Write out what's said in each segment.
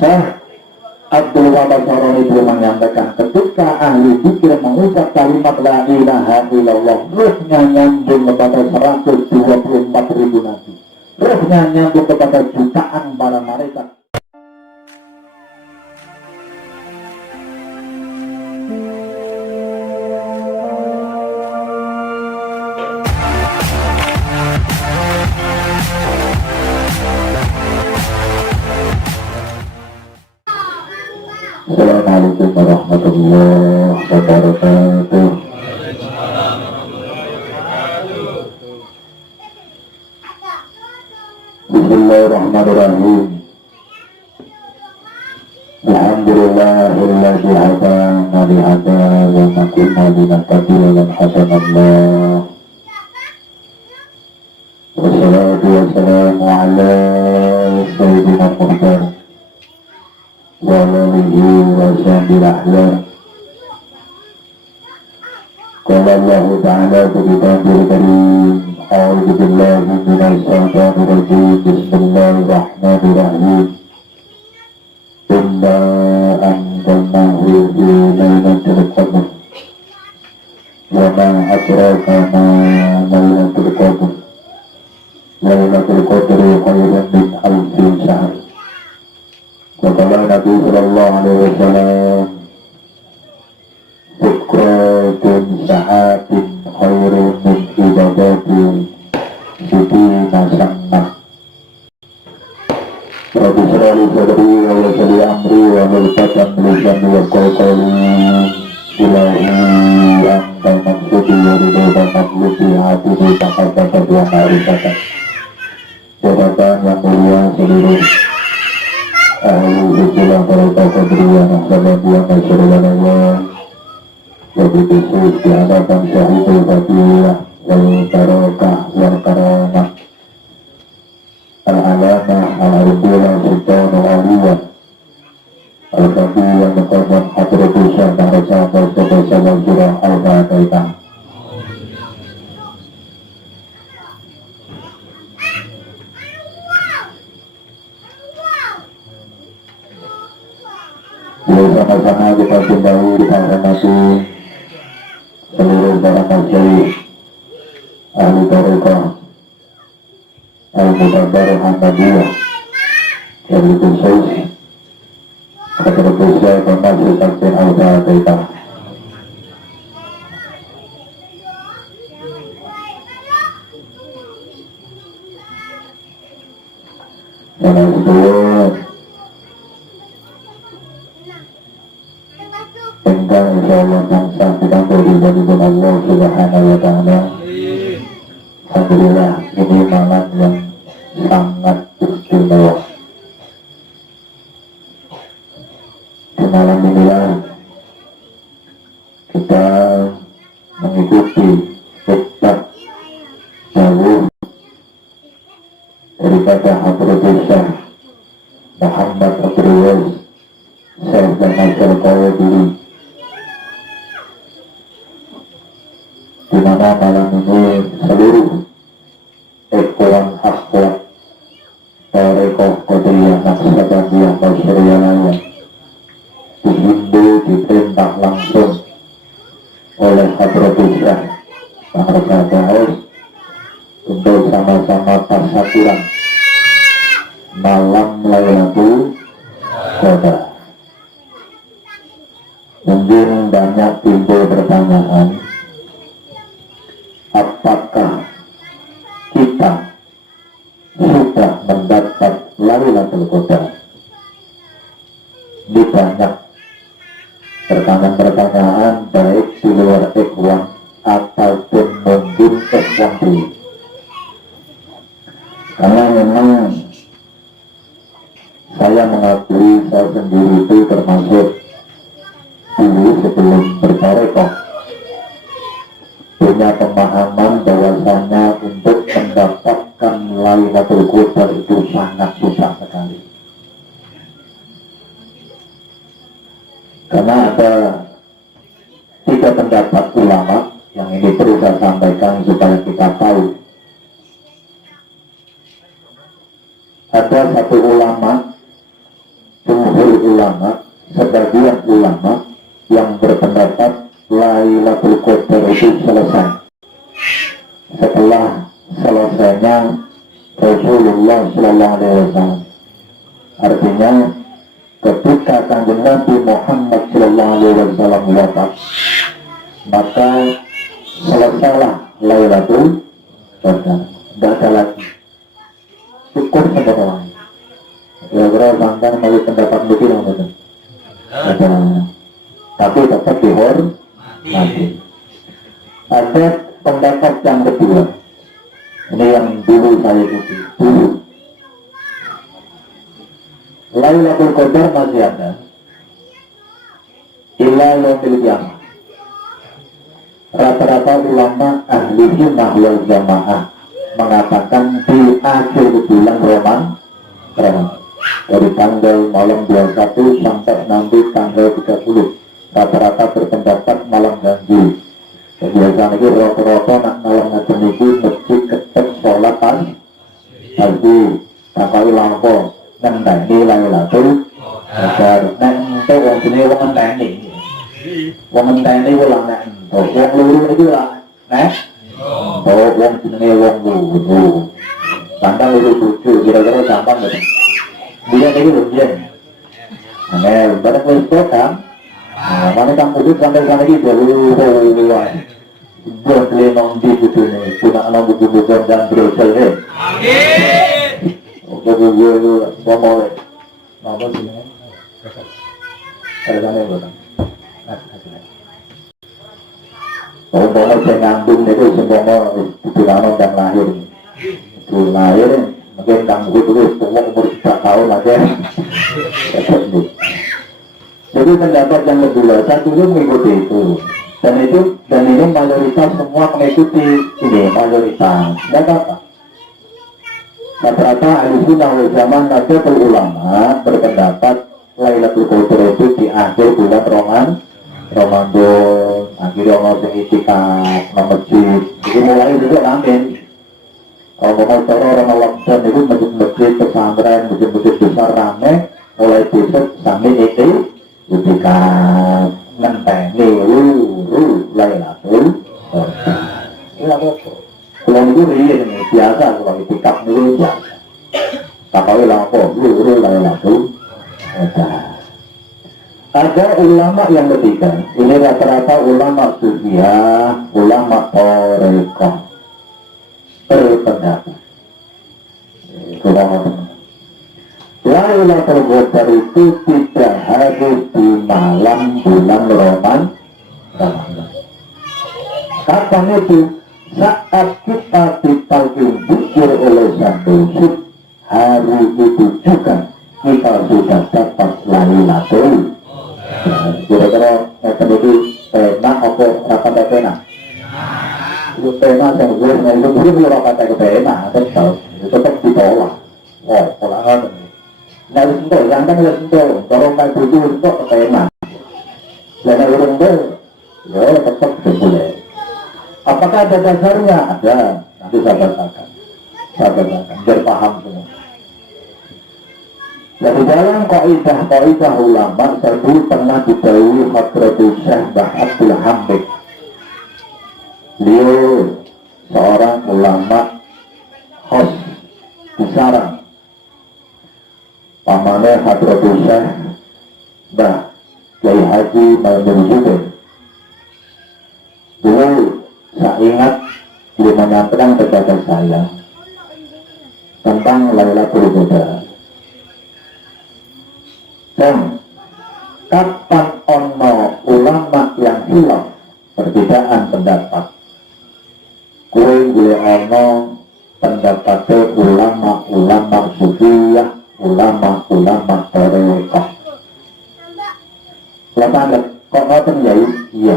Syekh Abdul Wahab Saroni itu menyampaikan ketika ahli zikir mengucap kalimat la ilaha illallah, ruhnya nyambung kepada 124.000 nabi, ruhnya nyambung kepada jutaan para malaikat. Assalamualaikum warahmatullahi wabarakatuh. Bismillahirrahmanirrahim. Alhamdulillahilladzi hadana li hadza wa ma kunna linahtadiya lawla hadanallah. Wassalatu wassalamu ala sayyidina Muhammad wa alihi wa sahbihi ahlan. Qala Allah ta'ala fi kitabihil karim, a'udzu billahi minasy syaithanir rajim, bismillahirrahmanirrahim. Inna anzalnahu fi lailatul qadr wa ma adraka ma lailatul qadr. Lailatul qadri khairun min alfi syahr. Wakala Nabi Sallallahu Alaihi Wasallam, Bukratun sa'atin khairun min ibadatin sitina sanah. Rabbi syrali sadri wa yassir amri wa mulkatan lisani wa qawqali ilahi anta maksudi wa ridha makhluki hatihi takhaddata wa ma'rifatan. Jabatan yang mulia seluruh ahli zikir mereka kedriya nahsababiya masyarakat lebih khusus di hadapan syahidul fatihah wal barakah wal karamah al-alamah al-arifiyah sultanul aliyah al-fatihah muqaddam hadratul syekh Rasulullah sallallahu alaihi wasallam. Sama-sama kita cintai, kita hormati seluruh para masyayikh ahli tarekat al-Mutabar Ahmadiyah dari khusus Hadratul Syekh Masih Taksin Al-Fatihah. Dan seluruh tentang insyaallah bangsa kita beribadah Allah Subhanahu wa ta'ala. Alhamdulillah, ini malam yang sangat istimewa. Di malam inilah kita mengikuti khutbah jauh daripada Hadratul Syekh Muhammad Abdul Wahab Syekh dan Masyarakat Qawadiri, di mana malam ini seluruh ikhwan akhwat tarekat qadiriyah naqsyabandiyah masyarakat dihimbau, diperintah langsung oleh Hadratul Syekh Masyarakat untuk sama-sama tasyakuran malam Lailatul Qadar. Mungkin banyak timbul pertanyaan, apakah kita sudah mendapat Lailatul Qadar? Di banyak pertanyaan-pertanyaan baik di luar ikhwan ataupun mungkin ikhwan dulu. Karena memang saya mengakui saya sendiri itu termasuk dulu sebelum bertarekat punya pemahaman bahwasanya untuk mendapatkan Lailatul Qadar itu sangat susah sekali. Karena ada 3 pendapat ulama yang ini perlu saya sampaikan supaya kita tahu. Ada satu ulama ulama, sebagian ulama yang berpendapat Lailatul Qadar itu selesai setelah selesainya Rasulullah Sallallahu Alaihi Wasallam. Artinya ketika Kanjeng Nabi Muhammad Sallallahu Alaihi Wasallam wafat, maka selesailah Lailatul Qadar, tidak ada lagi. Syukur kepada Allah. Kira-kira bangkang melalui pendapat mungkin yang betul. Tapi tetap dihormati. Ada pendapat yang kedua. Ini yang dulu saya ikuti. Dulu Lailatul Qadar masih ada. Ila yaumil qiyamah. Rata-rata ulama ahli sunnah wal jamaah mengatakan di akhir bulan Ramadan, dari tanggal malam 21 sampai nanti tanggal 30, rata-rata berpendapat malam ganjil. Biasanya itu rata-rata nak malam ngeten iki masjid ketek sholat pagi takai lampu ngenteni Lailatul Qadar. Nek entuk wong jenenge wong ngenteni. Wong ngenteni ulang nek entuk. Wong luru iki lah nek wong jenenge wong luru. Pandang luru bojo kira-kira gampang gak? Dia iki lho yen. Nah, barang wis kan. Nah, mana kamu itu sampai sana iki luru wae. Buat lenong di bujune, punak nang buku-buku dan brosel he. Amin. Oke, gue ngomong. Ngomong sini. Ada mana orang? Ngomong saya ngandung itu semua orang dan lahir. Itu lahir, mungkin kamu itu umur 3 tahun aja. Jadi pendapat yang kedua, satu itu mengikuti itu. Dan ini mayoritas semua mengikuti ini, mayoritas. Dan apa? Rata-rata ahli sunnah wal jamaah Nahdlatul Ulama berpendapat Lailatul Qadar itu di akhir bulan Ramadan. Akhirnya orang yang itikaf di masjid. Jadi mulai juga amin. Kalau mau cara orang lockdown itu masjid-masjid pesantren, masjid-masjid besar ramai. Mulai besok sambil itikaf ngenteni Lailatul Qadar. Ini apa? Kalau itu biasa, kalau itikaf itu biasa. Pakai lampu, Lailatul Qadar. Ada ulama yang ketiga, ini rata-rata ulama sufiah, ulama Thariqah berpendapat. Lailatul Qadar itu tidak harus di malam bulan Ramadan. Kapan itu? Saat kita dipanggil bujur oleh Sang Pencipta, hari itu juga kita sudah dapat Lailatul. Kira-kira itu pena atau rapatnya pena? Itu pena yang gue itu belum rapatnya pena, tetap ditolak. Wah, polangan. Nah, itu yang kan itu dorong main bujur itu pena. Dan orang itu, ya tetap boleh. Apakah ada dasarnya? Ada. Nanti saya bacakan, biar paham semua. Nah, di dalam kaidah ulama dulu pernah didhawuhi Hadratus Syekh Mbah Abdul Hamid. Beliau seorang ulama khos di sarang. Pamane Hadratus Syekh Mbah Kiai Haji Maimun Zubair. Dulu saya ingat beliau menyampaikan kepada saya tentang Lailatul Qadar. Dan kapan ono ulama yang hilang perbedaan pendapat, kue boleh ono pendapatnya ulama sufiyah, ulama Thariqah. Lapan kok ngoten ya? Iya.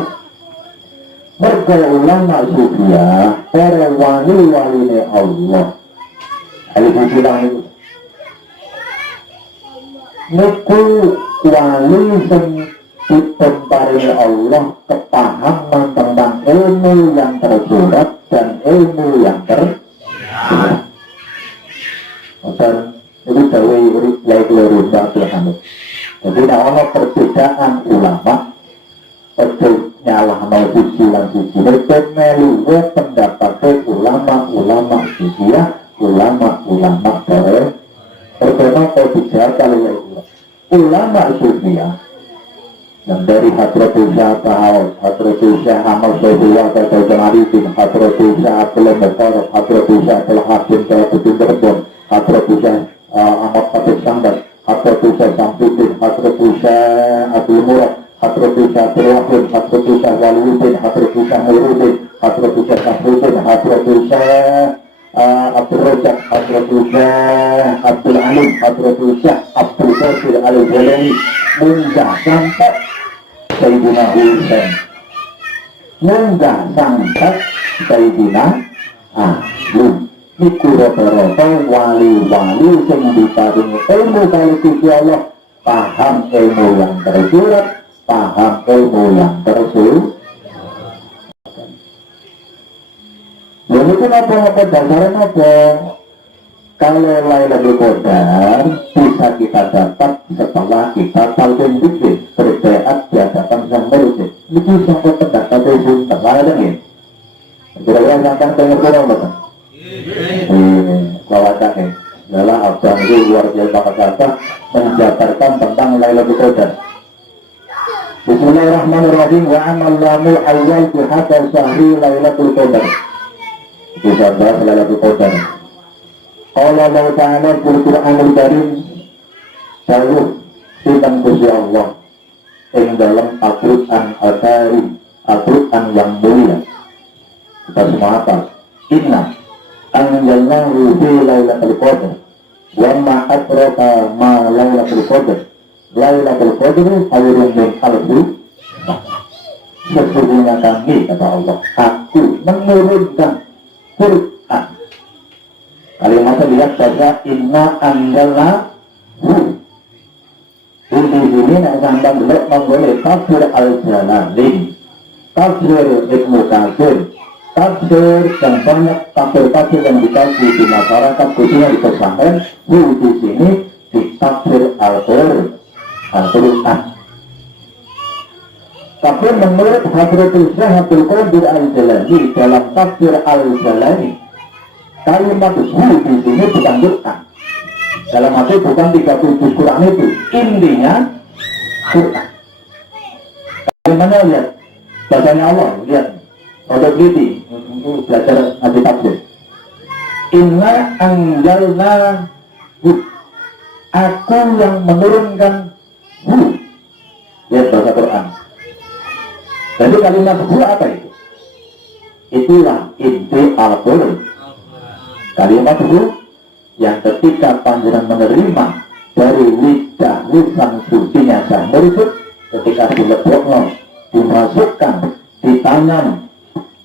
Mergo ulama sufiyah para wali-waline Allah. Alif bilang itu niku wali sing diparingi Allah kepahaman tentang ilmu yang tersurat dan ilmu yang tersurat. Dan Itu dawe Yai Keluru Abdul Hamid. Jadi ada perbedaan ulama, ojo nyalahno siji lan siji. Nek melu pendapat ulama sufiyah, ulama bare. Pertama kau bicara kalau ulama sufiyah yang dari Hadratul Syah Ta'awud, Hadratul Syah Ahmad Syafi'iyah Ta'awud Arifin, Hadratul Syah Abdullah Mutarab, Hadratul Syah Al-Hakim Ta'awud Berbon, Hadratul Syah Ahmad Fatih Sambat, Hadratul Syah Samsudin, Hadratul Syah Abdul Murad, Hadratul Syah Abdul Wahid, Hadratul Syah Waluddin, Hadratul Syah Nuruddin, Hadratul Syah Sahruddin, Hadratul Syah Abdul Razak, Hadratul Syah Abdul Alim, Hadratul Syah Abdul Qadir Al-Jalani, munggah sampai Sayyidina Husain, munggah sampai Sayyidina Ali. Iku rata-rata wali-wali yang diparingi ilmu kali Gusti Allah, paham ilmu yang tersurat, paham ilmu yang tersurat. Lalu itu apa dasarnya apa? Kalau Lailatul Qadar bisa kita dapat setelah kita talqin zikir berbeat di hadapan Sang Mursyid. Itu sampai pendapat itu terlalu ya. Kira-kira sampai dengar kurang apa? Kawasannya adalah abang itu luar biasa kata menjabarkan tentang Lailatul Qadar. Bismillahirrahmanirrahim. Wa amallamul awal fi hadha syahri Lailatul Qadar. Kita bahas Lailatul Qadar. Allah Ta'ala Al-Quranul Karim jauh tentang Gusti Allah yang dalam Al-Quran Al-Karim, Al-Quran yang mulia. Kita semua apa? Inna anjalnahu fi Lailatul Qadar wa ma adraka ma Lailatul Qadar. Lailatul Qadar khairun min alfi shahr. Sesungguhnya kami, kata Allah, aku menurunkan Quran. Kalimatnya lihat saja, inna anjalnahu. Di sini nak sandang belok menggoleh tafsir al-Jalalain, tafsir Ibnu Katsir, tafsir dan banyak tafsir-tafsir yang dikaji di masyarakat khususnya di pesantren. Di sini di tafsir Al-Quran. Tapi menurut Hadratul Syekh Abdul Qadir Al-Jalani dalam tafsir Al-Jalani, kalimat hu di sini bukan Quran. Dalam arti bukan 37 Quran itu, intinya Quran. Bagaimana lihat bahasanya Allah, lihat untuk ini untuk belajar nanti tafsir. Inna anjalna hu, aku yang menurunkan hu. Lihat bahasa Quran. Jadi kalimat hu apa itu? Itulah inti Al-Quran. Kalimat hu yang ketika panjenengan menerima dari lidah lisan sucinya Sang Mursyid, ketika dilebokno, dimasukkan, ditanam,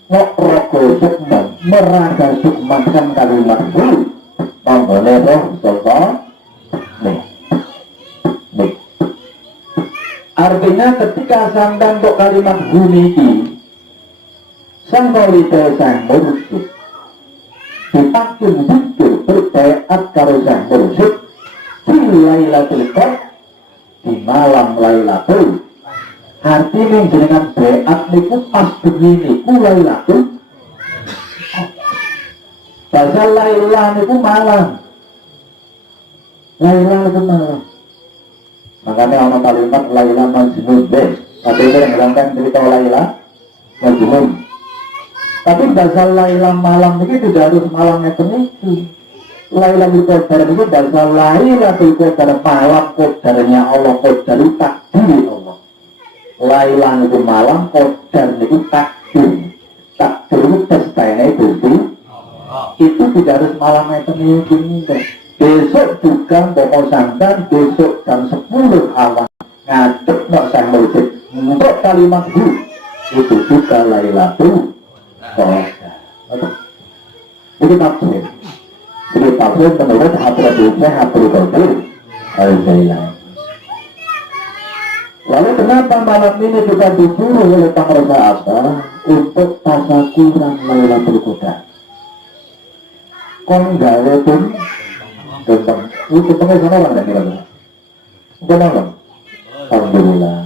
ngokrogo sukman, meraga sukmakan kalimat hu, menggone roh sopa nih. Artinya ketika sampai untuk kalimat hu niki, sang lidah Sang Mursyid dipakai zikir berbayat karo Sang Mursyid di Lailatul Qadar, di malam Lailatul. Artinya dengan bayat niku pas begini ku Lailatul. Bahasa Laila niku malam. Laila niku malam. Makanya ana kalimat Laila Majnun deh. Tapi itu yang melangkan cerita Laila Majnun. Tapi bahasa Laila malam ini tidak harus malamnya peniki. Lailatul Qadar itu bahasa Lailatul Qadar malam qadarnya Allah, qadar takdir Allah. Laila itu malam, qadar itu takdir. Takdir itu pestanya itu tidak harus malamnya peniki. Besok juga mau sangkan, besok jam 10 awan ngadep nak Sang Mursyid untuk kalimat hu itu juga Lailatul. Ini tafsir. Ini tafsir menurut Hadratul Syekh Abdul Qadir Al-Jalani. Lalu kenapa malam ini kita disuruh oleh Pangeran apa? Untuk tasakuran Lailatul Qadar. Kon gawe pun Tentang itu pengen orang dan kira-kira. Benar. Alhamdulillah.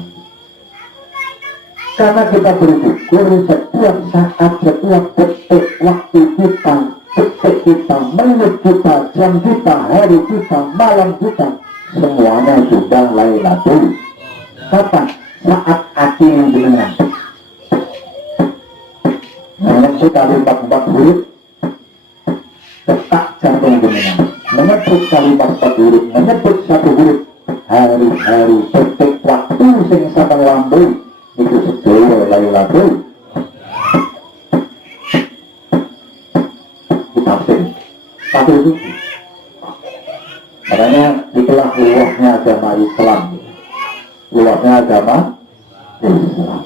Karena kita bersyukur setiap saat, setiap detik waktu kita, detik kita, menit kita, jam kita, hari kita, malam kita, semuanya sudah Lailatul Qadar. Saat hati yang jenengan menyebut kalimat 4 huruf, detak jantung jenengan menyebut kalimat 4 huruf, menyebut 1 huruf, hari-hari detik waktu sing saben lambe itu sedaya Lailatul ditafsir satu itu. Makanya itulah luasnya agama Islam, luasnya agama Islam.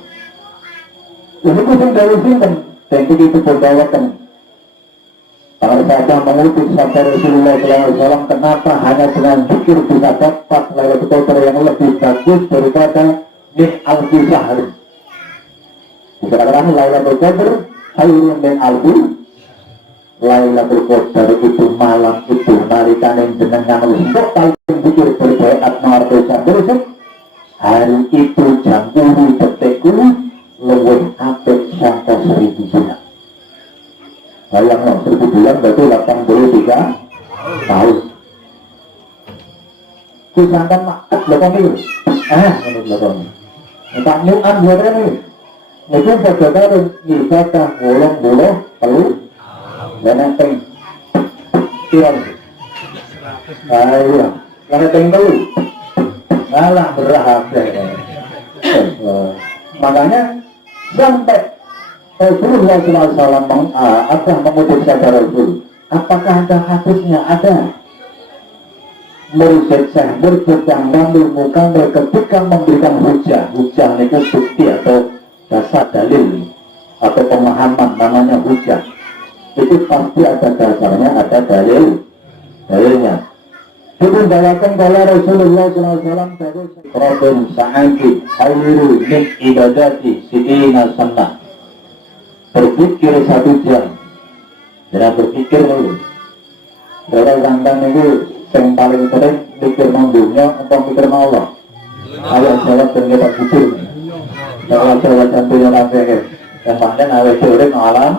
Ini kucing dari sini dan itu berdawakan. Kalau saja mengutus sabda Rasulullah SAW, kenapa hanya dengan zikir bisa dapat Lailatul Qadar yang lebih bagus daripada min alfi syahr. Dikatakan Lailatul Qadar khairun min alfi. Lailatul Qadar itu malam itu nalikane jenengan untuk paling zikir berbaat martosa bersih. Hari itu jam 10 detik luwih apik saka 1000 bulan. Bayangno 1000 bulan berarti 83 tahun. Kusangkan makat belakang itu. Ini belakang. Pak Nyuan buat ini. Itu saudara ibadah bolong-bolong perlu dan enteng. Tiang. Ayo, yang enteng dulu. Malah berhasil. Makanya sampai Rasulullah SAW ada mengutus sabda Rasul. Apakah ada hadisnya? Ada. Murid yang ngambil ketika memberikan hujah itu bukti atau dasar dalil atau pemahaman namanya hujah. Itu pasti ada dasarnya, ada dalilnya. Itu dawakan kalau Rasulullah SAW terus Rabbun sa'ati khairu min ibadati si'ina sanah. Berpikir 1 jam. Jangan berpikir dulu. Orang rangkang itu yang paling sering mikir dunia atau mikir Allah. Ayo jawab dan kita pikir. Kalau jawab cantiknya langsung. Yang pandang awet jauh alam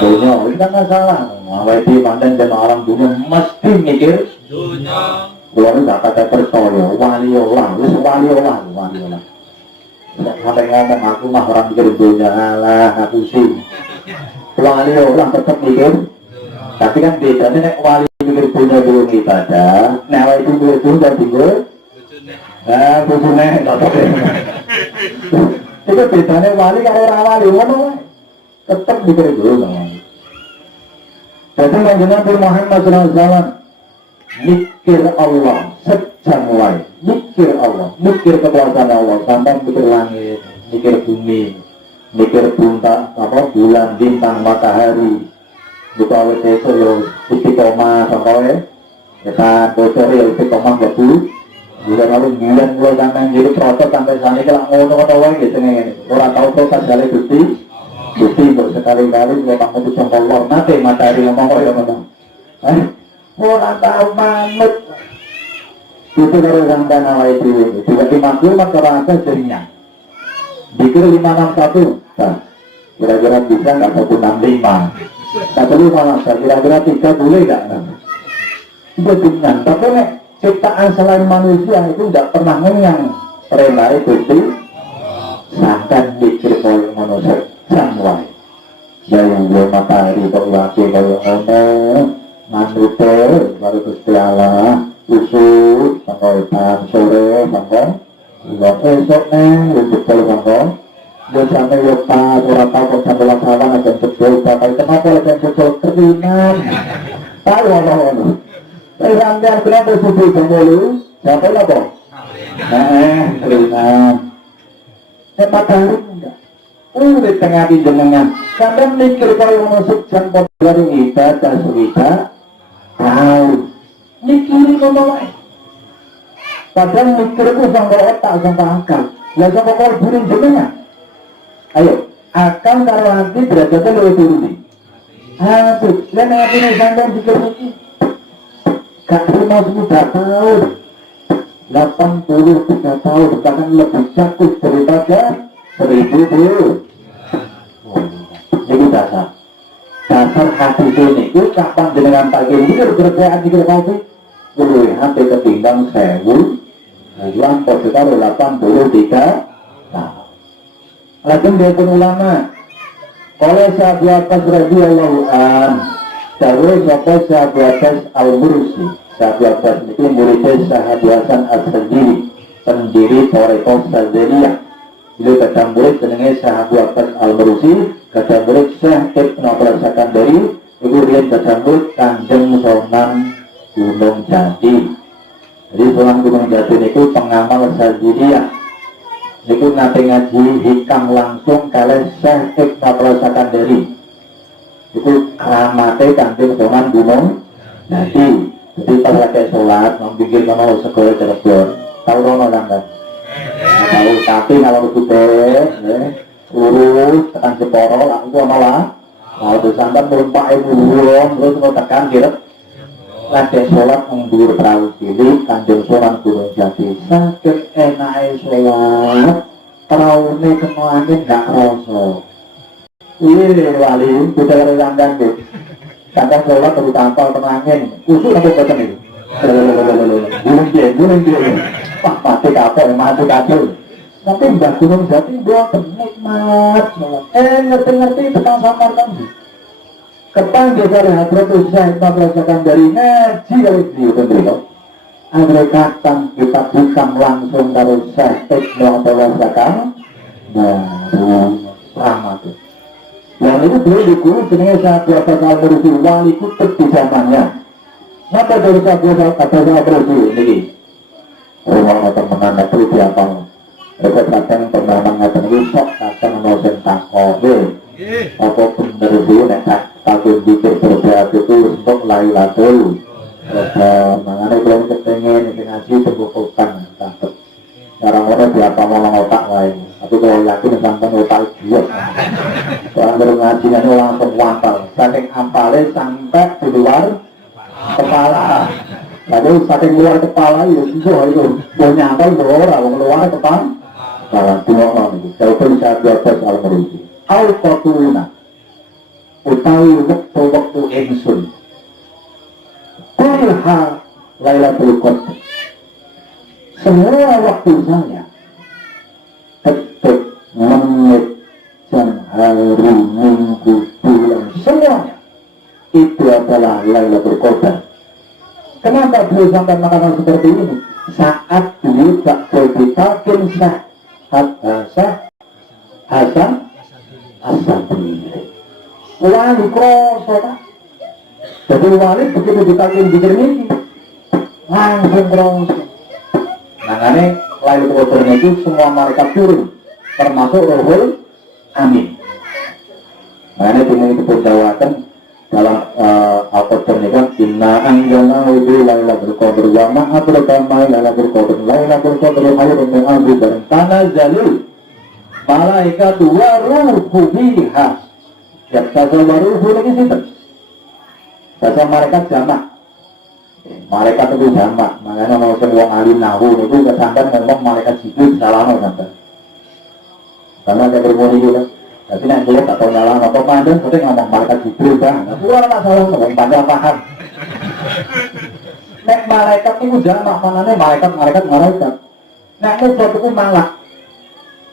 dunia. Ini kan gak salah. Awet di pandang dan alam dunia mesti mikir dunia. Keluar gak kata percaya. Wali Allah. Sampai ngomong aku mah orang mikir dunia. Alah aku sih wali Allah tetap mikir. Tapi kan bedanya nek wali mikir dunia dulu ibadah, nek wali itu mikir dunia bingung. Bujune cocok ya. Itu bedanya wali kalau orang wali ngono tetap mikir dunia. Jadi Nabi Muhammad SAW mikir Allah sejam wae, mikir Allah, mikir kekuasaan Allah, sampai mikir langit, mikir bumi, mikir bulan, bintang, matahari. Buka awet esok ya istiqomah sampai kita bocor ya istiqomah betul. Juga kalau bulan mulai sampai jadi proses sampai sana kita ngono-ngono wae gitu nih. Orang tahu proses kali Gusti sekali-kali dia tak mau contoh Allah nanti matahari ngomong kok ya ngomong. Orang tahu manut. Itu dari sampai nawai itu. Juga dimaklum atau rasa jadinya. Dikir 561. Nah, kira-kira bisa nggak 165. Tak perlu malah kira-kira 3 boleh nggak? Itu dengan. Tapi nek ciptaan selain manusia itu nggak pernah menang. Relai Gusti. Bahkan mikir kalau manusia sampai. Yang belum matahari kok lagi kalau ngomong manute baru Gusti Allah usut sampai sore sampai esok untuk kalau sampai. Dia sampai lupa, orang tahu kok sampai lasawan akan sebel, pakai kenapa akan sebel terinan. Tahu apa-apa. Sampai kenapa sebel dulu? Sampai apa? Terinan. Matahari enggak. Di tengah di jenengan. Sampai mikir kalau masuk jam dari ibadah suwita. Tahu. Mikirin ngomong. Padahal mikirku sampai otak, sampai akal. Lah sampai kalau burin jenengan. Ayo, akal kalau hati derajatnya lebih tinggi. Hati, dan hati ini sampai dikasih. Gak terima sudah tahun 83 tahun, bahkan lebih jatuh daripada 1000 tahun. Ini dasar hati ini itu kapan dengan pagi ini berkerjaan di kopi boleh hati ketimbang 1000 bulan posita 83 tahun. Lagi dia pun ulama oleh sahabat radhiyallahu anhu Dawe sahabat Al-Mursi. Sahabat itu muridnya Sahabat Hasan As-Sajili, pendiri Thariqah Sadzaliyah. Beliau kata murid jenenge Sahabat Al-Mursi, kata murid Syekh Ibnu Abdul Sakandari, itu dia kata murid Kanjeng Sunan Gunung Jati. Jadi Sunan Gunung Jati itu pengamal Sadzaliyah. Itu nanti ngaji hikam langsung kali Syekh Ibnu Abdul Sakandari. Itu keramatnya Kanjeng Sunan Gunung Jati. Jadi pas lagi sholat, memikir mana sekolah Cirebon, tahu rono kan? Tahu, tapi kalau sudah lurus tekan Jeporo, langsung malah lalu sampai melompat burung, terus mau tekan kira lagi sholat mengguyur perahu cilik Kanjeng Sunan Gunung Jati. Sakit enaknya sholat, perahu ini kena angin gak rosok. Iya wali, sudah ada langgan deh. Kadang sholat baru tampal tenangin, usul aku baca nih. Gunung dia. Wah mati kapal, mati kapal. Tapi Mbah Gunung Jati dia penikmat sholat. Ngerti-ngerti tentang samar kan. Kepan dia dari Hadratus Syekh merasakan dari ngaji dari beliau sendiri. Mereka akan kita bukan langsung dari Syekh yang merasakan baru rahmat. Yang itu beliau diguru jenenge Sahabat Al-Mursi, wali kutub di zamannya. Maka dari Sahabat Al-Mursi ini rumah teman-teman itu diapal. Mereka kadang pernah mengatakan ini sok kadang nosen takowe. Apa bener dulu nek takut jikir berberat itu untuk Lailatul Qadar. Makanya belum kepengen ngaji terbukukan takut. Orang-orang diapa mau otak lain. Tapi kalau yakin sampai otak dia. Orang baru ngajinya itu langsung wantal. Saking ampalnya sampai di luar kepala. Lalu saking luar kepala ya susah itu. Mau nyampai orang luar kepala. Kepala dua itu. Saya pun bisa biasa Al-Mursi. Al-Qatuluna utawi waktu insun. Kulha Lailatul Qadar. Semua waktu saya, detik, menit, jam, hari, minggu, bulan, semuanya itu adalah Lailatul Qadar. Kenapa beliau sampai makanan seperti ini? Saat beliau tak berbitalkin Hasan As-Sajili. Wali kroso. Jadi wali begitu ditalkin pikir ini langsung kroso. Makanya Lailatul Qadar itu semua malaikat turun, termasuk Ruhul Amin. Makanya ini disebut jawatan dalam Al-Qadar ini kan inna anjalnahu fi Lailatul Qadar wa ma adraka ma Lailatul Qadar. Lailatul Qadar khairun min alfi syahr. Tanazzalul malaikatu wa ruhu fiha. Ya tazawaruhu lagi sinten? Bahasa malaikat jamak. Malaikat itu jamak, makanya mau wong alim nahu itu kesampean ngomong malaikat Jibril salahno sampean. Karena ada bermuni juga. Tapi nek kulo tak tau nyalah apa panjen penting ngomong malaikat Jibril bang. Nah, kulo ora salah ngomong panjang paham. Nek malaikat itu jamak, manane malaikat. Nek mufrad itu malak.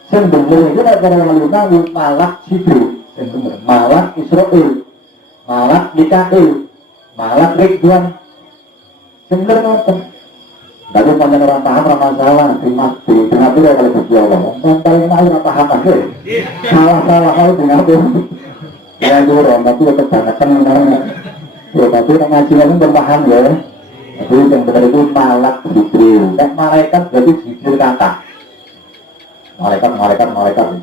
Sing bener itu nek para ulama malak Jibril, sing bener malak Israil, malak Mikail, malak Ridwan. Sebenarnya nonton. Tapi panjang orang paham orang masalah di Singapura kalau berjual Allah. Sampai ini orang paham aja. Salah hal di Singapura. Ya itu orang tapi kebanyakan namanya. Ya tapi orang ngajian itu berpaham ya. Jadi yang benar itu malak Jibril. Malaikat berarti Jibril kata. Malaikat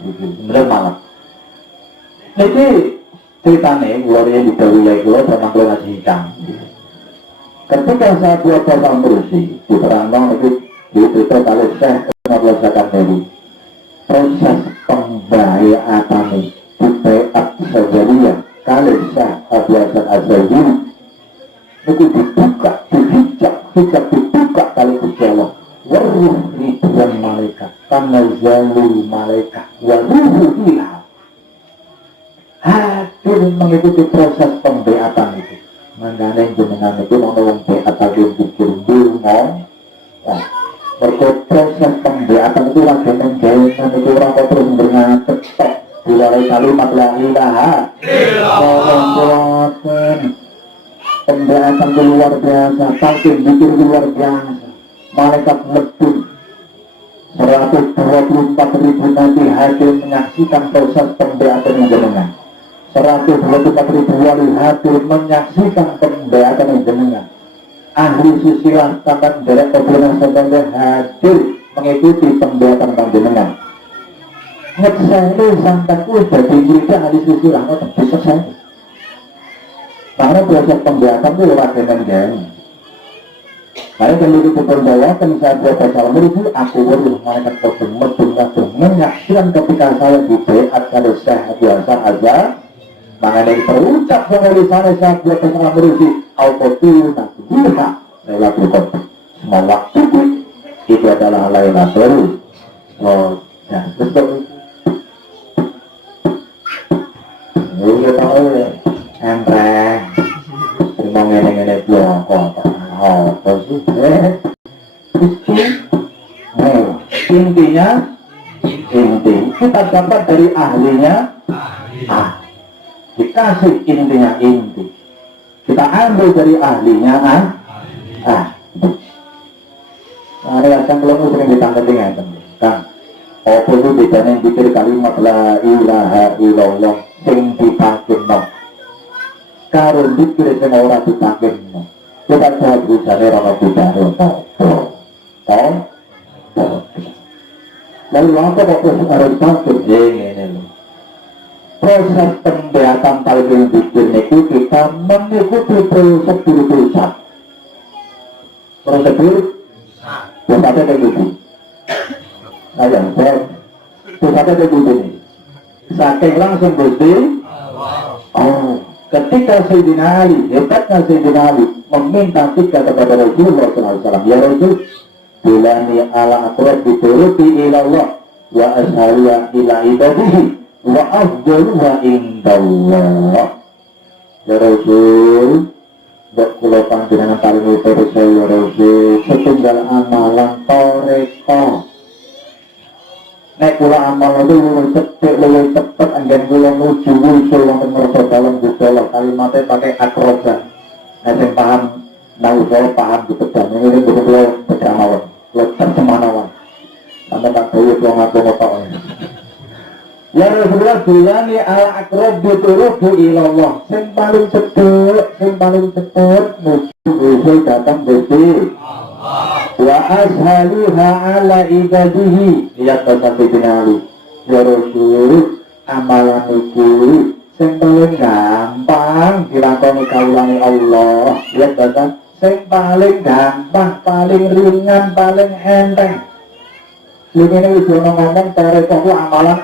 Jibril. Sebenarnya malak. Jadi ceritanya keluarnya di Dawiya itu sama keluar ngaji hikam. Ketika saya buat Al-Mursi diterangkan itu diberitahu oleh Syekh Abdul Sakandari, proses pembayaatan di Baiat Sadzaliyah kali Syekh Abdul Sakandari itu dibuka, dihijab hijab dibuka kali Gusti Allah. Waruh ribuan malaikat, tanazzalu malaikat, waruhu fiha. Hadir mengikuti proses pembeatan itu. Mengenai jenengan itu orang beat lagi pikir bingung. Proses pembeatan itu lagi menjauhkan itu orang terus bernyatet Dilai kalimat la ilaha illallah. Pembeatan luar biasa, talqin zikir luar biasa. Malaikat lebih 124.000 nanti hadir menyaksikan proses pembeatan yang jenengan. 124.000 wali hadir menyaksikan pembeatan yang jenengan. Ahli sisilah takkan derek kebenaran sampai hadir mengikuti pembeatan panjenengan. Ngekseni sampai jadi kita ahli sisilah itu bisa saya. Karena proses pembeatan itu lewat dengan jauh. Karena kalau kita pembeatan saat berapa salam itu aku baru malaikat kodeng menyaksikan ketika saya dibeat kalau saya biasa aja. Mengenai terucap oleh saya buat salam itu autotune bisa Lailatul Qadar. Semua waktu itu adalah Lailatul Qadar. Terus kita tahu ya, entreng mau ngene-ngene bloko apa sih? Intinya inti kita dapat dari ahlinya dikasih intinya inti kita ambil dari ahlinya ada yang belum sering ditangkap dengan kan apa itu bedanya yang pikir kalimat la ilaha illallah sing dipakirno karo pikir sing ora dipakirno kita jawab usane ora dipakirno lalu apa kok harus takut ngene lho. Proses pembeatan paling bikin itu kita mengikuti prosedur pusat. Prosedur pusatnya kayak gitu. Nah yang saya pusatnya kayak gitu nih. Saking langsung Gusti. Ketika Sayyidina Ali, hebatnya Sayyidina Ali meminta tiga kepada Rasulullah SAW. Ya Rasul, bilani ala akrab dituruti ilallah wa ashalia ila ibadihi wa afdaluha indallah. Ya Rasul, buat kula panjenengan paling utama saya ya Rasul, setunggal amalan toreko. Nek kula amal itu luwih cepet anggen kula nuju wusul wonten ngrasa dalem Gusti Allah kalimatnya pakai akrobat. Nek sing paham nauzuh paham dipedang ini kula pedang mawon. Kula terjemah mawon. Sampe tak dhewe kula ngaku-ngaku. Ya Rasulullah bilani ala akrab diturubu ilallah. Sing paling cepet nuju datang Gusti wa ashaluha ala ibadihi. Lihat bahasa Sayyidina Ali. Ya Rasul, amalan itu sing paling gampang dilakoni kawulane Allah. Lihat bahasa sing paling gampang, paling ringan, paling enteng. Ini wis ngomong tarekat amalan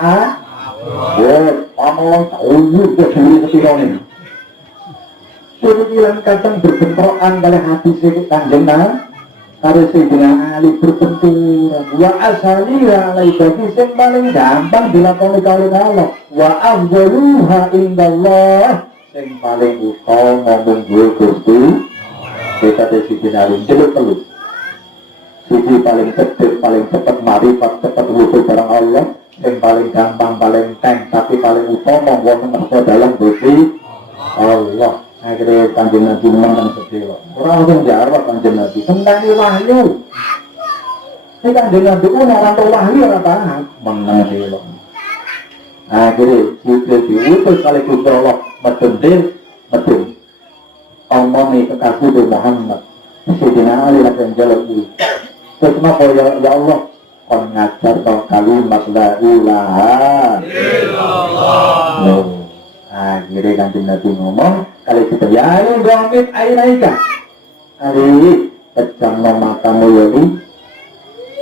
amalan tahu ke diri sepirone. Pemikiran kadang berbentrokan kali hati sedikit kanjeng karo Sayyidina Ali berbenturan. Wa asaliha alaibati sing paling gampang dilakoni kali Allah. Wa afdaluha indallah sing paling utama munggu Gusti. Kita di Sayyidina Ali jeluk-jeluk. Sisi paling cepat marifat, cepat wujud barang Allah. Yang paling gampang, paling teng, tapi paling utama wonten ngersa dalam Gusti Allah. Akhirnya kanjeng Nabi menang sedewa. Orang langsung jawab kanjeng Nabi, tentang wahyu. Ini kanjeng Nabi pun orang tua wahyu orang paham. Menang sedewa. Akhirnya Jibril diutus kali Gusti Allah medun. Omongnya kekasih di Muhammad. Sayyidina Ali lagi yang jalan ini. Terus kenapa ya Allah? Kon ngajar tau kalimat la ilaha illallah. Akhirnya kanjeng Nabi ngomong kali kita ya ayo gomit ainaika hari pecang matamu yoni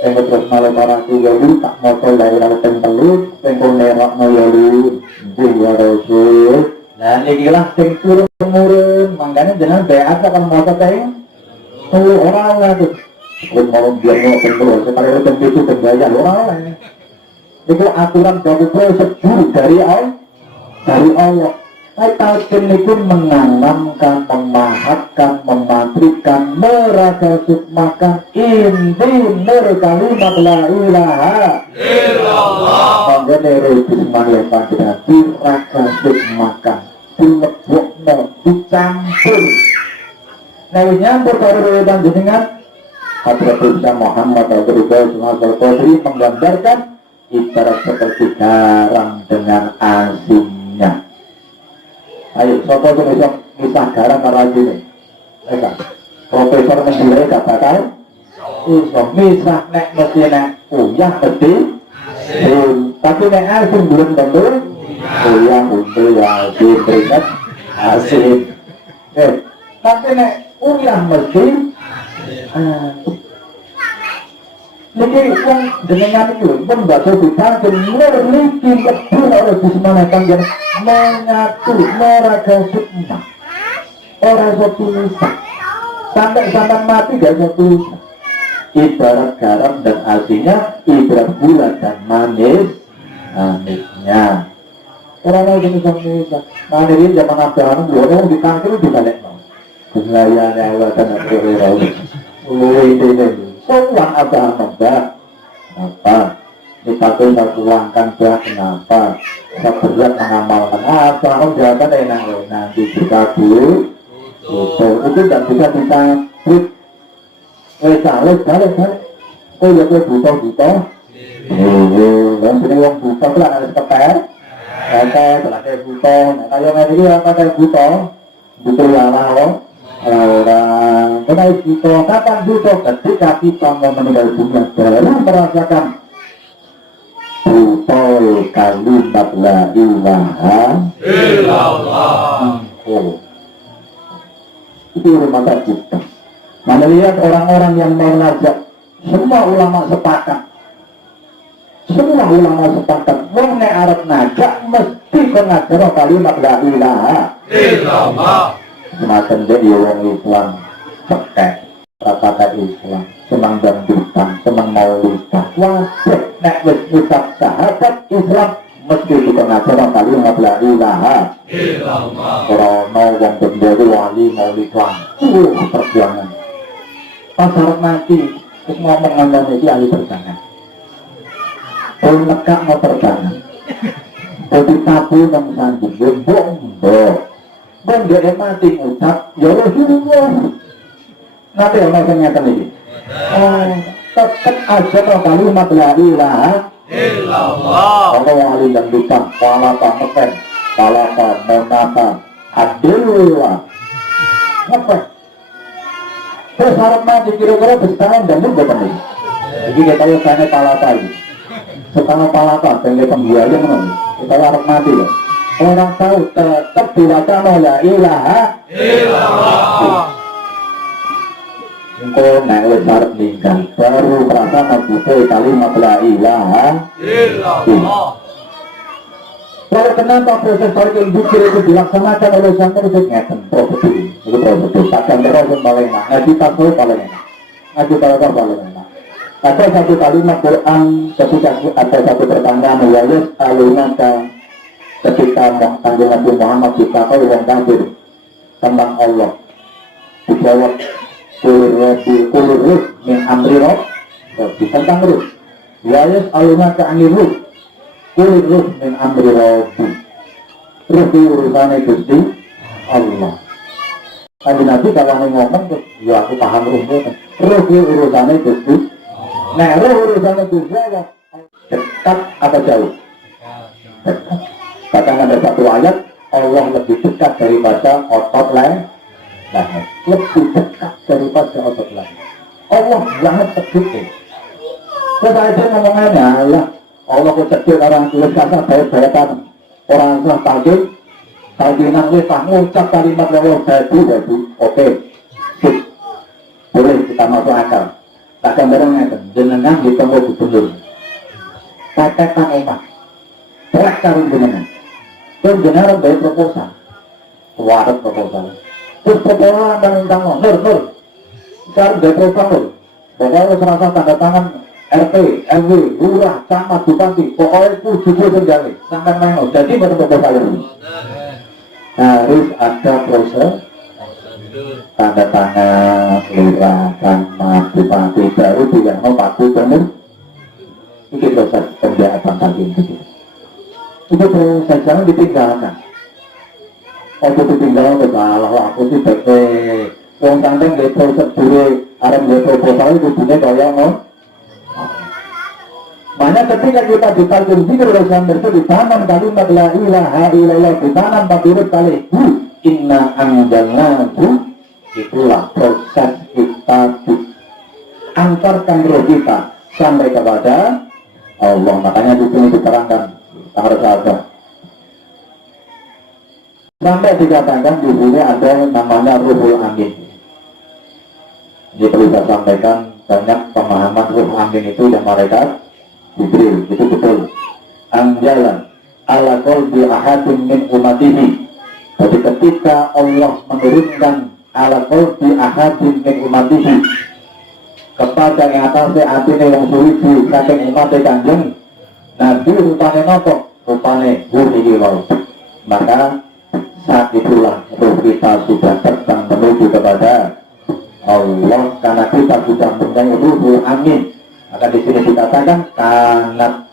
yang terus malam paraku yoni tak motor daerah tentelut tengkol nerak no yoni ya Rasul. Nah inilah sing turun-turun makanya jangan beat akan motor teng orang itu. Kalau dia mau kendor, sekarang itu itu penjaya orang. Itu aturan bagus sejujur dari Allah. Talqin itu menanamkan, memahatkan, mematrikan, meragasukmakan inti kalimat la ilaha illallah. Mengenai bismillah pada diragasukmakan, dilebokno, dicampur. Nah nyampur karo panjenengan Hadrat Muhammad Al-Qadri menggambarkan ibarat seperti garam dengan asinnya. Ayo, sopo itu bisa garam karena ini. Profesor menilai gak bakal iso misah nek mesti nek uyah mesti tapi nek asin belum tentu uyah untuk asin beringat asin. Tapi nek uyah mesti niki wong jenengan iki pun baca dipancen mriki kebul oleh bismillah yang menyatu meragasukna ora iso tulisan sampai mati gak iso tulisan. Ibarat garam dan asinnya, ibarat gula dan manisnya. Orang lain bisa tulisan. Nah ini zaman Abraham orang ditangkil dibalik Bunlayane Allah dan Abraham ini Tuhan Abraham kenapa? Dipatuhi tertuangkan dia kenapa? Seberat mengamalkan Abraham jawaban enak nanti kita dulu itu tidak bisa dicabut. Balik oh ya buta dan sini yang buta itu harus keper telah kayak buta kalau nggak ini apa kayak buta orang kenal buta kapan buta ketika kita mau meninggal dunia dalam merasakan buta kalimat la ilaha illallah. Itu rumah kita. Mana lihat orang-orang yang mengajak, semua ulama sepakat. Wong nek arep ngajak mesti pengajar kalimat la ilaha illallah. Semacam jadi orang Islam pakai kata Islam, senang dangdutan, senang maulidah. Wajib nek wis ngucap syahadat Islam mesti pengajar kalimat la ilaha illallah. Karena wong bendera wali maulidah. Perjuangan. Pas harap mati, terus ngomong ngomong itu ahli perjangan. Kalau nekak mau perjangan, jadi tabu yang sanding, bong dia mati ngucap, ya Rasulullah. Nanti orang yang nyata ini. Tetap aja kalau kalimat la ilaha illallah. Kalau wali dan dutan, palapa ngepeng, palapa monata, adillah, ngepeng. Terus harap mati kira-kira bersetahun dan itu betul ini. Jadi kita lihat sana palapa ini. Setengah palapa dan kita pembiaya menurut. Kita harap mati ya. Orang tahu tetap diwacana la ilaha illallah. Engkau naik harap meninggal baru merasa membutuhkan kalimat la ilaha illallah. Lalu kenapa proses tarikil bukir itu dilaksanakan oleh sang perusahaan ngeten prosedur itu prosedur takkan terus paling enak ngaji tasawuf paling enak ngaji tasawuf paling enak. Ada satu kalimat Quran ketika ada satu pertanyaan wajib alunaka ketika Kanjeng Nabi Muhammad dikatakan orang kafir tentang Allah dijawab kulur min amri roh tentang ruh wajib alunaka anir ruh kulur min amri rabbi ruh di urusannya Gusti Allah. Kanjeng Nabi kalau ngomong ya aku paham ruh di urusannya Gusti. Nah ruh urusannya Gusti Allah dekat atau jauh? Dekat. Bahkan ada satu ayat Allah lebih dekat daripada otot leher, lebih dekat daripada otot leher. Allah sangat dekat. Terus saya ngomongannya Allah Allah kecil orang tulis kata baik-baikan orang salah talqinan kita mengucap kalimat Allah jadi oke sip boleh kita masuk akal tak gambarnya jenengan ditemu gubernur katakan emak berat karun jenengan terus jenengan baik proposal warat proposal terus proposal tentang nur sekarang udah protokol. Pokoknya serasa tanda tangan RT, RW, lurah, camat, bupati, pokoknya itu jujur terjadi sampai main. Jadi betul saya harus ada proses tanda tangan lurah, camat, bupati, baru tidak mau paku benar. Itu proses penjagaan tadi. Itu proses jangan ditinggalkan. Aku ditinggal ke Allah, aku sih pakai wong tandeng di proses dulu, arem di proposal itu punya kaya mau. Makanya ketika kita ditanam zikir Rasul itu ditanam kalimat la ilaha illallah, ditanam tabirut kali inna anjalnahu, itulah proses kita diantarkan roh kita sampai kepada Allah. Makanya di sini diterangkan harus ada. Sampai dikatakan di sini ada namanya Ruhul Amin. Ini perlu saya sampaikan, banyak pemahaman Ruh Amin itu yang malaikat Jibril, itu betul. Anjalan ala qalbi ahadin min umatihi. Jadi ketika Allah menurunkan ala qalbi ahadin min umatihi kepada yang atasnya hatinya yang suci saking umatnya Kanjeng Nabi, rupanya nopo, rupanya huri wau. Maka saat itulah roh kita sudah terbang menuju kepada Allah karena kita sudah mempunyai Ruhul Amin. Maka di sini dikatakan kanat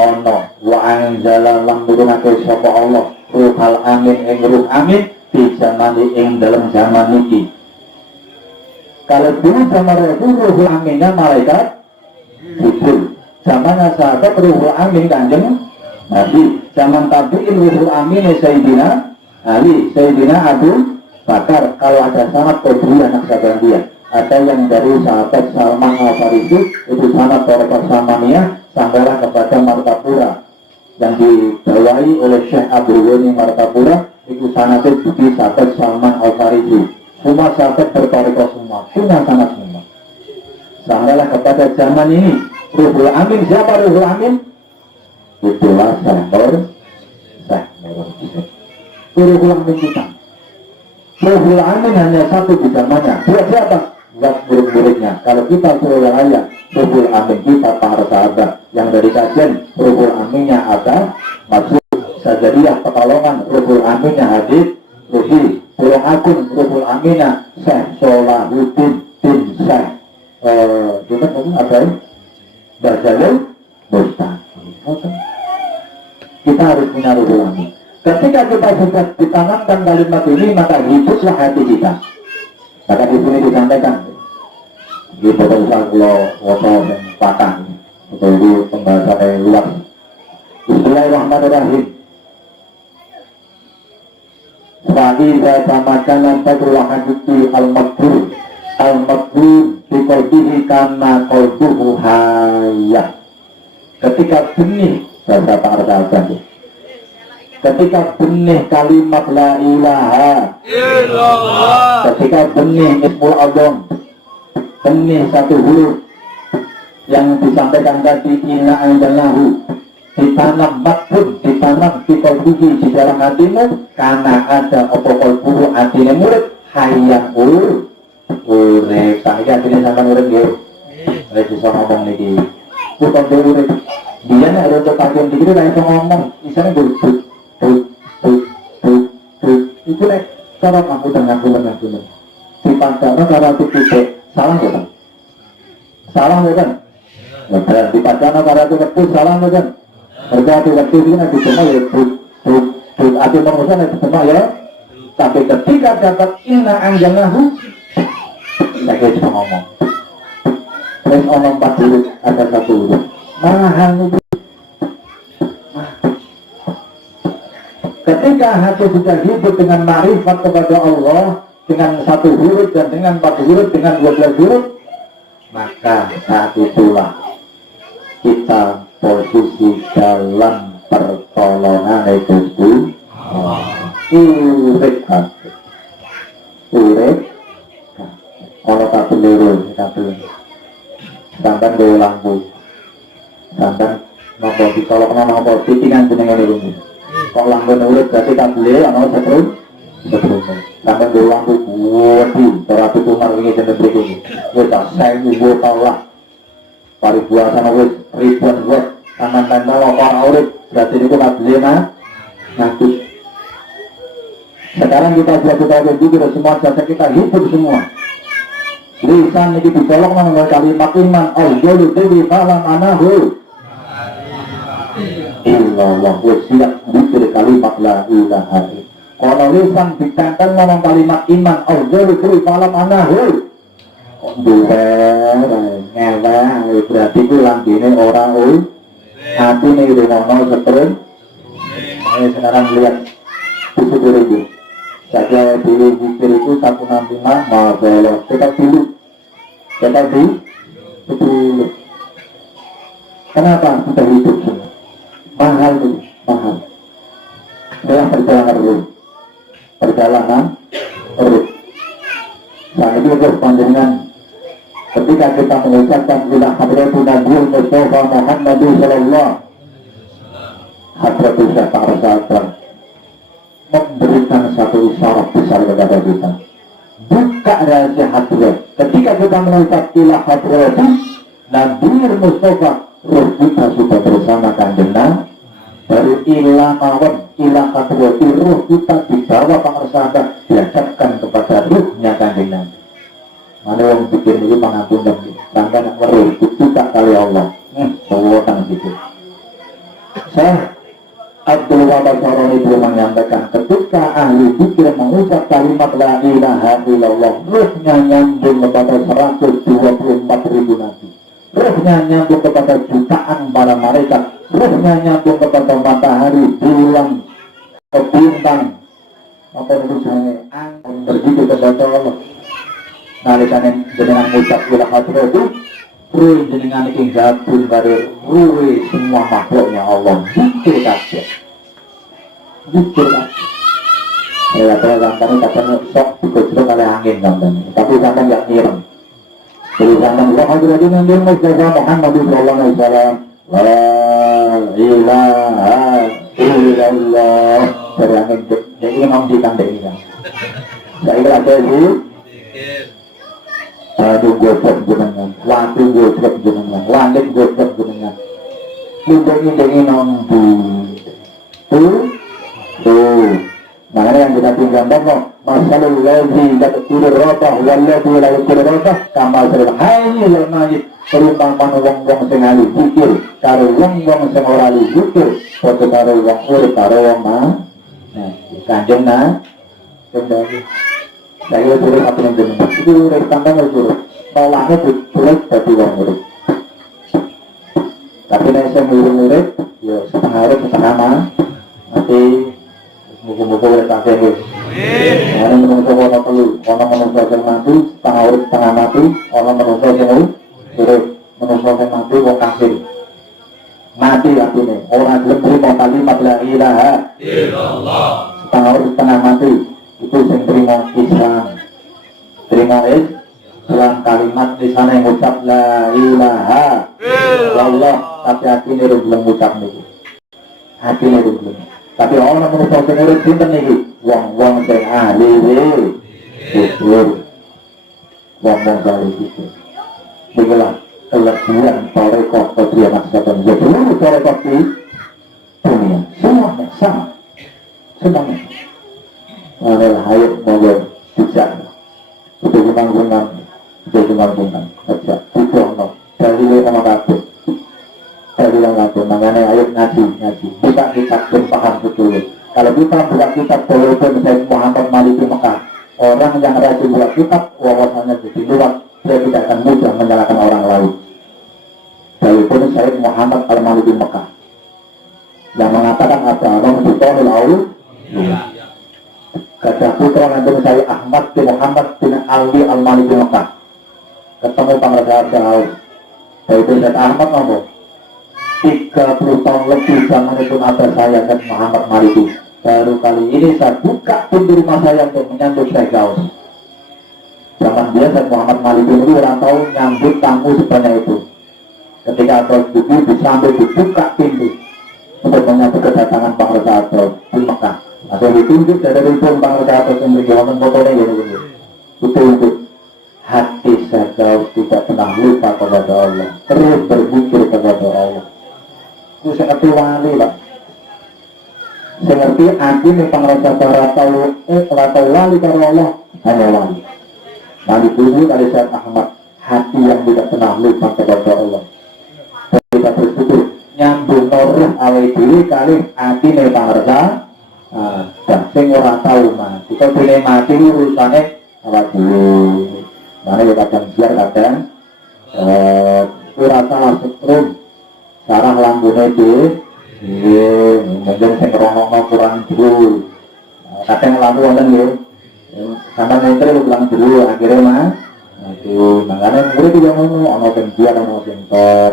ono wa anzala lam turunake sapa Allah Ruhul Amin ing Ruh Amin di zaman ing dalam zaman niki. Kalau dulu zaman Rasul Ruhul Aminnya malaikat Jibril, zamannya sahabat Ruhul Amin Kanjeng Nabi, zaman tabi'in Ruhul Amin Sayyidina Ali, Sayyidina Abu Bakar. Kalau ada sanad Qadri anak sahabat dia, ada yang dari sahabat Salman Al-Farisi, itu sanad Torqah Samaniyah sampailah kepada Martapura yang dibawahi oleh Syekh Abdul Ghani Martapura, itu sanadnya di sahabat Salman Al-Farisi. Semua sahabat bertorqah semua, punya sanad semua. Sampailah kepada zaman ini Ruhul Amin. Siapa Ruhul Amin? Itulah Syekh Nur Ruhul Amin kita. Ruhul Amin hanya satu di zamannya. Buat siapa? Buat murid-muridnya. Kalau kita suruh ayat Ruhul Amin kita para sahabat yang dari kajian Ruhul Aminnya ada maksud sajadiyah pertolongan, Ruhul Aminnya hadis Ruhi Pulau Agung, Ruhul Aminnya Syekh Solahuddin bin Syekh juga kamu ada Bajalul Mustaqim. Kita harus punya Ruhul Amin. Ketika kita sudah ditanamkan kalimat ini, maka hiduplah hati kita. Maka di sini disampaikan di betul kalau waktu yang patah betul di pembahasan yang luas. Bismillahirrahmanirrahim. Fa'idha tamakanan fadrulah haditi al-makbur di qalbihi kana qalbuhu hayah. Ketika benih bahasa Arab, ketika benih kalimat la ilaha illallah, ketika benih ismul azam, benih satu huruf yang disampaikan tadi inna anjalnahu, ditanam makbun, ditanam di qalbihi di dalam hatimu, karena ada qalbuhu hatinya murid hayang urip saya hatinya sampai urip ya saya bisa ngomong lagi bukan dia urip dia nih ada untuk kajian dikit saya bisa ngomong misalnya berbut itu nih cara aku dengan di pancana cara itu tidak salah ya kan? Salah ya kan? Di pancana cara itu betul salah ya kan? Berarti waktu itu nanti semua ya hati manusia itu semua ya. Tapi ketika dapat inna anjalnahu, saya bisa ngomong. Terus ngomong 4 huruf, ada 1 huruf. Mahal itu. Ketika hati sudah hidup dengan ma'rifat kepada Allah, dengan 1 huruf dan dengan 4 huruf, dengan 12 huruf, maka saat itulah kita posisi dalam pertolongan Gusti urip kabeh. Urip ana kabeh kabeh. Sampai gawe lampu. Sampai nopo ditolokno nopo titingan jenenge niku. Kok lampu urip berarti kabeh ana setrum sebelumnya. Sampai berulang tuh waduh, terapi tumar ini dan berikutnya. Kita saya ibu tahu lah. Pari puasa wis ribuan buat tangan tangan orang urip berarti itu nabelena ngaku. Sekarang kita sudah juga semua jasa kita hidup semua. Lisan ini dicolok dengan kalimat iman. Allah lebih falam anahu. Illallah siap dikir kalimat la ilaha illallah. Kalau lisan ditempel dengan kalimat iman. Allah lebih falam anahu. Ngewe berarti itu lambine orang hati ini ngono setrum. Sekarang lihat tujuh ribu. Saja dulu pikir itu 165 masalah. Kita dulu kenapa kita hidup semua? Mahal itu, mahal. Dalam perjalanan urut. Nah itu terus panjangan. Ketika kita mengucapkan ila hadratu Nabi Mustafa Muhammad sallallahu hadratu syafa'ar sahabat memberikan satu isyarat besar kepada kita. Buka rahasia hadrat. Ketika kita mengucap ila hadratu Nabi Mustafa, roh kita sudah bersama kanjeng Nabi. Dari ilah mawon, ilah hadrati, roh kita dibawa para sahabat dihadapkan kepada ruhnya kanjeng Nabi. Mana yang bikin ini pengampunan sampai nak weruh buka kali Allah. Sewotang gitu. Saya Abdul Wahab Saroni belum menyampaikan ketika ahli zikir mengucap kalimat la ilaha illallah, ruhnya nyambung kepada 124.000 nabi. Ruhnya nyambung kepada jutaan para malaikat. Ruhnya nyambung kepada matahari, bulan, bintang. Apa tulisannya? Begitu kepada Allah. Nalikan jenengan ucap ila hadrah itu ruh jenengan iki gabung karo ruh semua makhluknya Allah. Zikir kabeh. Ya kadang-kadang kadang sok dikocok oleh angin kadang. Tapi kadang enggak nirem. Jadi kadang ila hadrah itu nang Mustafa Muhammad sallallahu alaihi wasallam. La ilaha illallah. Terangin jadi ngomong di kandang ini. Saya ada itu aduh gocap jenengan, waktu gocap jenengan, langit gocap jenengan. Indeng-indengin nombu. Tuh. Makanya yang kita tinggal kok masalul ladzi yadkur rabah walladzi la yadkur rabah kama sirah hayy lil mayyit. Perumpamaan wong-wong sing ahli zikir karo wong-wong sing ora ahli zikir, padha karo wong urip karo wong mah. Nah, kanjeng kembali. Saya suruh apa yang jenengan itu dari tambang suruh tolaknya sulit bagi orang murid. Tapi nanti saya murid ya setengah hari setengah nanti muka-muka oleh kakek ini. Orang menunggu orang perlu, orang menunggu yang mati setengah hari setengah mati, orang menunggu yang suruh menunggu yang mati orang kafir mati artinya orang lebih mau kalimat la ilaha illallah setengah hari setengah mati. Itu yang terima Islam, terima Islam kalimat di sana yang ucap la ilaha illallah, tapi hati ini belum ucap nih, hati ini belum. Tapi orang mengucap sendiri cinta nih, wong yang ahli zikir, wong kali itu. Begitulah kelebihan tarekat Qadriyah Naqsyabandiyah. Seluruh tarekat di dunia semuanya sama, semuanya. Adalah hayat mawar bijak itu guna-guna saja itu ono dari orang kabeh dari orang kabeh makanya ayat ngaji buka kitab dan paham betul. Kalau kita buka kitab walaupun misalnya Muhammad Maliki Mekah, orang yang rajin buka kitab wawasannya jadi luas, dia tidak akan mudah menyalahkan orang lain. Walaupun saya Muhammad Al-Maliki Mekah yang mengatakan apa orang Bukhaul Aul kata putra Nabi saya Ahmad bin Muhammad bin Ali Al-Maliki Mekah ketemu panglima jauh. Itu saya Ahmad ngomong 30 tahun lebih zaman itu ada saya dan Muhammad Maliki. Baru kali ini saya buka pintu rumah saya untuk menyambut saya jauh. Zaman dia dan Muhammad Maliki itu orang tahu nyambut tamu sebanyak itu. Ketika ada buku disambut dibuka pintu untuk menyambut kedatangan panglima jauh di Mekah. Yang ditunjuk dari pun bangsa atas yang berjalan motornya gitu. Itu untuk hati saya tidak pernah lupa kepada Allah, terus berzikir kepada Allah. Itu sangat wali Pak. Saya ngerti hati ini pengerasa ratau wali karena Allah hanya wali. Wali dulu kali Syekh Ahmad, hati yang tidak pernah lupa kepada Allah. Kita bersyukur nyambung roh awal diri kali hati ini pengerasa dan sing ora tahu mati. Kalau boleh mati urusannya awal dulu. Mana ya kadang biar kadang ora salah setrum sarah lambune dhewe mungkin sing ngrungokno kurang dulu. Kadang lampu wonten nggih. Sampai menteri lu bilang dulu akhirnya mah itu makanya murid juga ngono ana sing biar ana sing top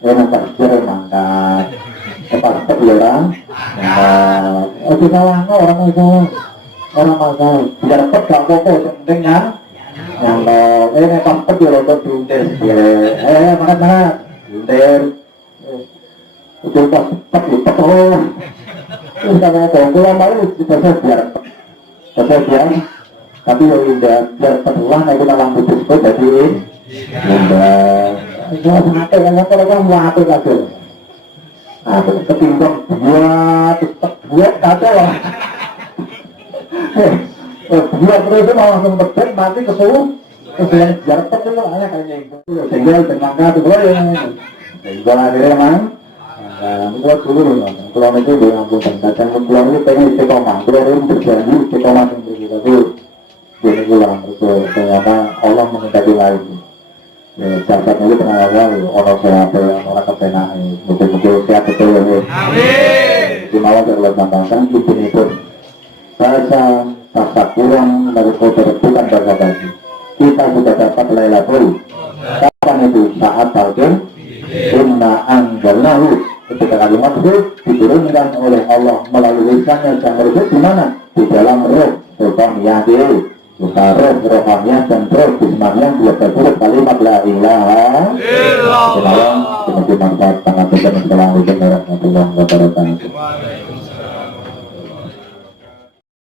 nampak biar mangkat pas ya orang oke salah orang masalah biar cepet gak apa-apa penting yang pas ya lo diuntir mana diuntir itu pas cepet ya cepet terus sama kalau malu kita biar biar tapi kalau udah biar setelah aku dalam putus kok jadi udah mati kan orang mati lagi aku ketimbang buat kacau lah buat terus mau langsung berdek mati kesuruh kesuruhan biar cepet itu hanya kayaknya itu sehingga tenaga itu ya sehingga akhirnya memang keluar dulu keluar itu dengan pun kadang keluar itu pengen istiqomah keluar itu berjanji istiqomah sendiri tapi dia pulang itu ternyata Allah menghendaki lain jasad itu ternyata orang sehat orang kepenaan betul-betul sehat betul ya di malam terlalu tambahkan ini pun bahasa rasa kurang dari kotor bukan bahasa bagi kita sudah dapat Lailatul kapan itu saat talqin inna anzalnahu ketika kalimat itu diturunkan oleh Allah melalui lisannya sang Rasul di mana di dalam roh rohaniah bukan rohaniah dan roh bismillahnya dia bersurut kalimat la ilaha illallah. Semoga manfaat sangat besar dalam hidup warahmatullahi wabarakatuh.